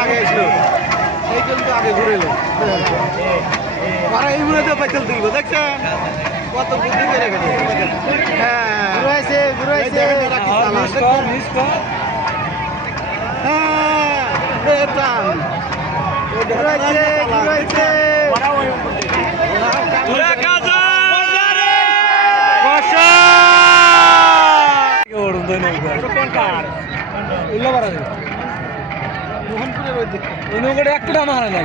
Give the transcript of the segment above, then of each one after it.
আগে আসলো এই কিন্তু আগে ঘুরে এলো। ওরা এই তো পাইতেল তুলবো দেখছেন? কত বুদ্ধি করে গেছে হ্যাঁ। ঘুরাইছে ঘুরাইছে? হ্যাঁ, ঘুরাইছে ঘুরাইছে। মোহনপুরের ওই দিকে। একটু দাম হারা নাই।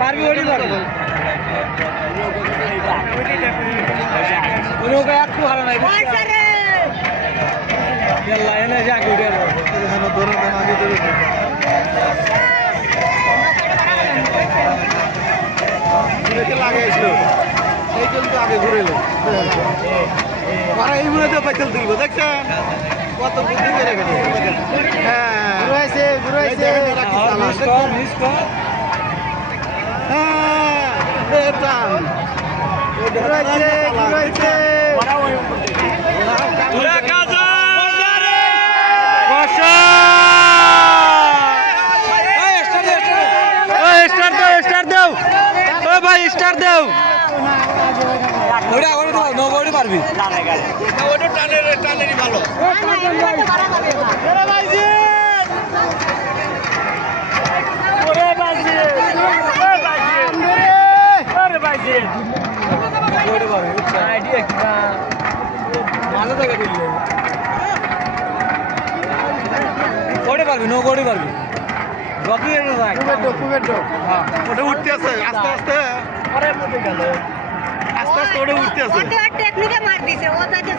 পারবি ওটি পারবি নৌকা একটু হারা নাই। ধরে আগে ধরে দেন। দেখে লাগে আসলো এই কিন্তু আগে ঘুরে এলো। ওরা এই মনে তো তুলবো দেখছেন? কত বুদ্ধি করে গেছে? হ্যাঁ। ঘুরাইছে ঘুরাইছে? হ্যাঁ, ঘুরাইছে ঘুরাইছে ওরা কাম- স্টার দাও স্টার দাও ও ভাই স্টার দাও ওটা ওটা নৌকা পারবি। ওটা টানের টানেরই ভালো। ওটা পারবি নৌকা ওটা পারবি যত এটা হ্যাঁ ওটা উঠতে আছে আস্তে আস্তে আস্তে আস্তে ওটা উঠতে আছে টেকনিকে মার দিছে ও যাচ্ছে